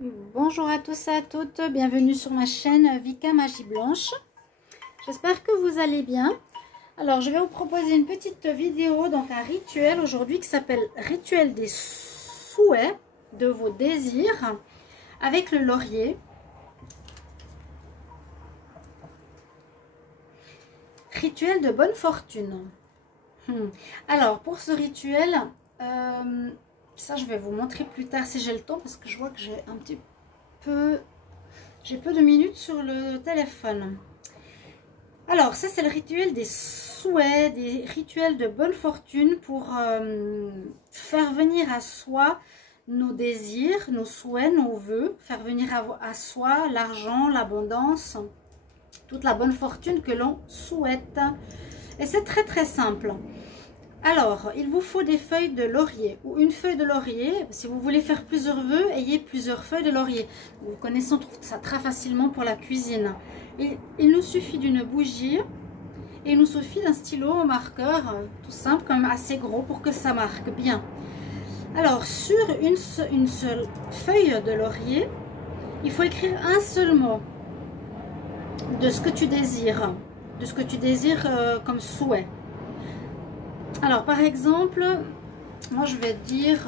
Bonjour à tous et à toutes, bienvenue sur ma chaîne Vika Magie Blanche. J'espère que vous allez bien. Alors je vais vous proposer une petite vidéo, donc un rituel aujourd'hui qui s'appelle Rituel des souhaits de vos désirs avec le laurier. Rituel de bonne fortune. Alors pour ce rituel, ça je vais vous montrer plus tard si j'ai le temps, parce que je vois que j'ai peu de minutes sur le téléphone. Alors ça c'est le rituel des souhaits, des rituels de bonne fortune pour faire venir à soi nos désirs, nos souhaits, nos vœux, faire venir à soi l'argent, l'abondance, toute la bonne fortune que l'on souhaite. Et c'est très très simple. Alors, il vous faut des feuilles de laurier ou une feuille de laurier. Si vous voulez faire plusieurs vœux, ayez plusieurs feuilles de laurier. Vous connaissez, on trouve ça très facilement pour la cuisine. Il nous suffit d'une bougie et il nous suffit d'un stylo au marqueur, tout simple, quand même assez gros pour que ça marque bien. Alors, sur une seule feuille de laurier, il faut écrire un seul mot de ce que tu désires, comme souhait. Alors, par exemple, moi, je vais dire,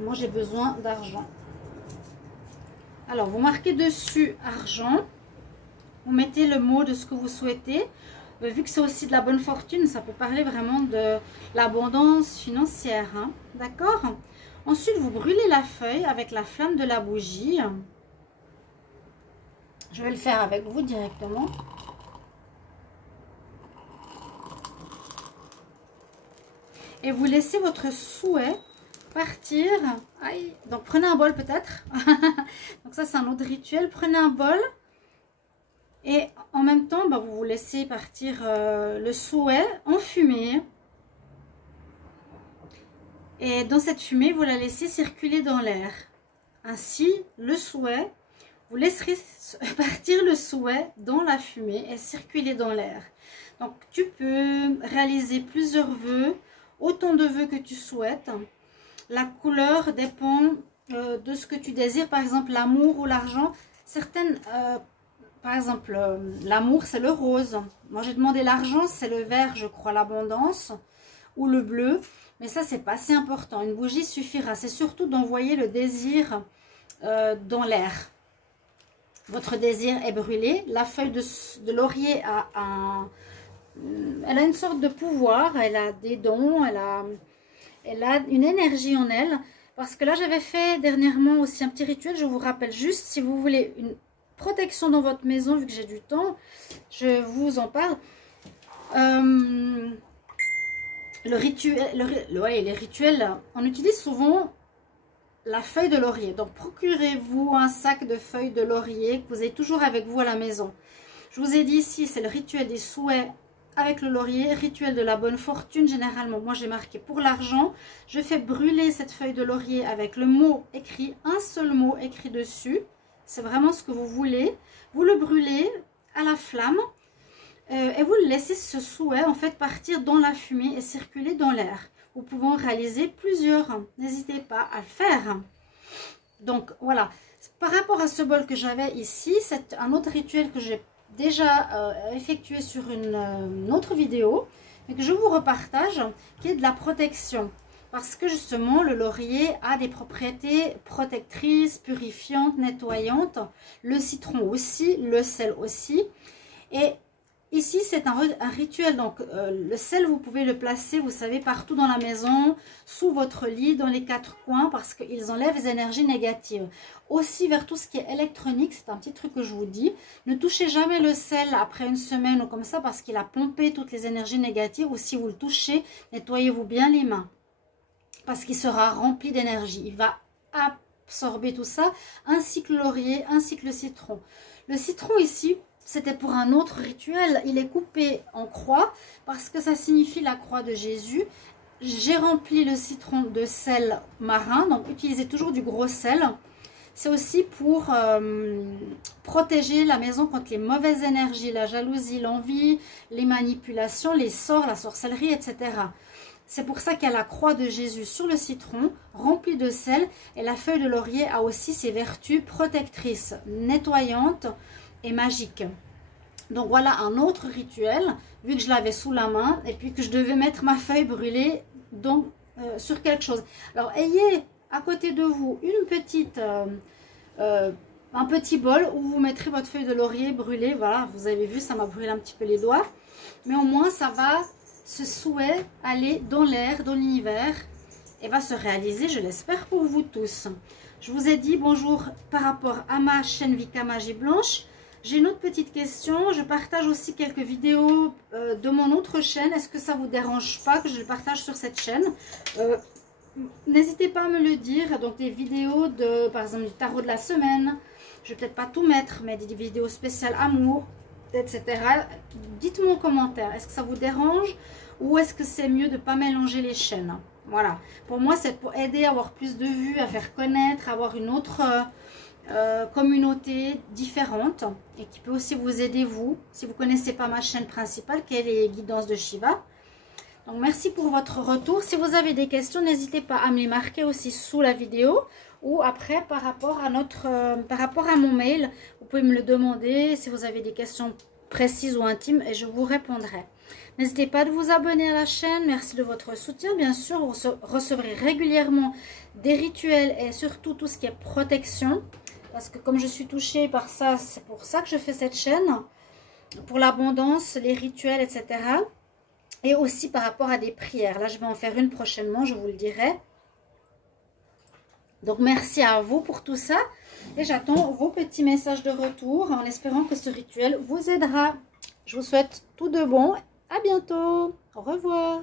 moi, j'ai besoin d'argent. Alors, vous marquez dessus argent. Vous mettez le mot de ce que vous souhaitez. Vu que c'est aussi de la bonne fortune, ça peut parler vraiment de l'abondance financière. Hein, d'accord? Ensuite, vous brûlez la feuille avec la flamme de la bougie. Je vais le faire avec vous directement. Et vous laissez votre souhait partir. Aïe. Donc prenez un bol peut-être. Donc ça c'est un autre rituel. Prenez un bol. Et en même temps, vous laissez partir le souhait en fumée. Et dans cette fumée, vous la laissez circuler dans l'air. Ainsi, le souhait, vous laisserez partir le souhait dans la fumée et circuler dans l'air. Donc tu peux réaliser plusieurs vœux. Autant de vœux que tu souhaites. La couleur dépend de ce que tu désires. Par exemple, l'amour ou l'argent. Certaines, par exemple, l'amour, c'est le rose. Moi, j'ai demandé l'argent, c'est le vert, je crois, l'abondance. Ou le bleu. Mais ça, c'est pas si important. Une bougie suffira. C'est surtout d'envoyer le désir dans l'air. Votre désir est brûlé. La feuille de laurier elle a une sorte de pouvoir, elle a des dons, elle a une énergie en elle. Parce que là, j'avais fait dernièrement aussi un petit rituel. Je vous rappelle juste, si vous voulez une protection dans votre maison, vu que j'ai du temps, je vous en parle. Les rituels, on utilise souvent la feuille de laurier. Donc, procurez-vous un sac de feuilles de laurier que vous avez toujours avec vous à la maison. Je vous ai dit ici, c'est le rituel des souhaits avec le laurier, rituel de la bonne fortune. Généralement, moi j'ai marqué pour l'argent. Je fais brûler cette feuille de laurier avec le mot écrit, un seul mot écrit dessus. C'est vraiment ce que vous voulez. Vous le brûlez à la flamme et vous laissez ce souhait en fait partir dans la fumée et circuler dans l'air. Vous pouvez en réaliser plusieurs. N'hésitez pas à le faire. Donc voilà. Par rapport à ce bol que j'avais ici, c'est un autre rituel que j'ai déjà effectué sur une autre vidéo, mais que je vous repartage, qui est de la protection. Parce que justement, le laurier a des propriétés protectrices, purifiantes, nettoyantes. Le citron aussi, le sel aussi. Et ici, c'est un rituel. Donc, le sel, vous pouvez le placer, vous savez, partout dans la maison, sous votre lit, dans les quatre coins, parce qu'ils enlèvent les énergies négatives. Aussi, vers tout ce qui est électronique, c'est un petit truc que je vous dis. Ne touchez jamais le sel après une semaine ou comme ça, parce qu'il a pompé toutes les énergies négatives. Ou si vous le touchez, nettoyez-vous bien les mains, parce qu'il sera rempli d'énergie. Il va absorber tout ça, ainsi que le laurier, ainsi que le citron. Le citron ici, c'était pour un autre rituel. Il est coupé en croix parce que ça signifie la croix de Jésus. J'ai rempli le citron de sel marin. Donc, utilisez toujours du gros sel. C'est aussi pour protéger la maison contre les mauvaises énergies, la jalousie, l'envie, les manipulations, les sorts, la sorcellerie, etc. C'est pour ça qu'il y a la croix de Jésus sur le citron, remplie de sel. Et la feuille de laurier a aussi ses vertus protectrices, nettoyantes et magiques. Donc voilà un autre rituel, vu que je l'avais sous la main et puis que je devais mettre ma feuille brûlée donc, sur quelque chose. Alors ayez à côté de vous une petite, un petit bol où vous mettrez votre feuille de laurier brûlée. Voilà, vous avez vu, ça m'a brûlé un petit peu les doigts. Mais au moins ça va, ce souhait, aller dans l'air, dans l'univers et va se réaliser, je l'espère pour vous tous. Je vous ai dit bonjour par rapport à ma chaîne Vika Magie Blanche. J'ai une autre petite question. Je partage aussi quelques vidéos de mon autre chaîne. Est-ce que ça vous dérange pas que je le partage sur cette chaîne? N'hésitez pas à me le dire. Donc des vidéos de, par exemple, du tarot de la semaine. Je vais peut-être pas tout mettre, mais des vidéos spéciales amour, etc. Dites-moi en commentaire. Est-ce que ça vous dérange ou est-ce que c'est mieux de ne pas mélanger les chaînes? Voilà. Pour moi, c'est pour aider à avoir plus de vues, à faire connaître, à avoir une autre... communauté différente et qui peut aussi vous aider vous, si vous ne connaissez pas ma chaîne principale qui est les guidances de Shiva. Donc merci pour votre retour. Si vous avez des questions, n'hésitez pas à me les marquer aussi sous la vidéo ou après par rapport à mon mail. Vous pouvez me le demander si vous avez des questions précises ou intimes et je vous répondrai. N'hésitez pas à vous abonner à la chaîne. Merci de votre soutien. Bien sûr, vous recevrez régulièrement des rituels et surtout tout ce qui est protection. Parce que comme je suis touchée par ça, c'est pour ça que je fais cette chaîne. Pour l'abondance, les rituels, etc. Et aussi par rapport à des prières. Là, je vais en faire une prochainement, je vous le dirai. Donc, merci à vous pour tout ça. Et j'attends vos petits messages de retour en espérant que ce rituel vous aidera. Je vous souhaite tout de bon. À bientôt. Au revoir.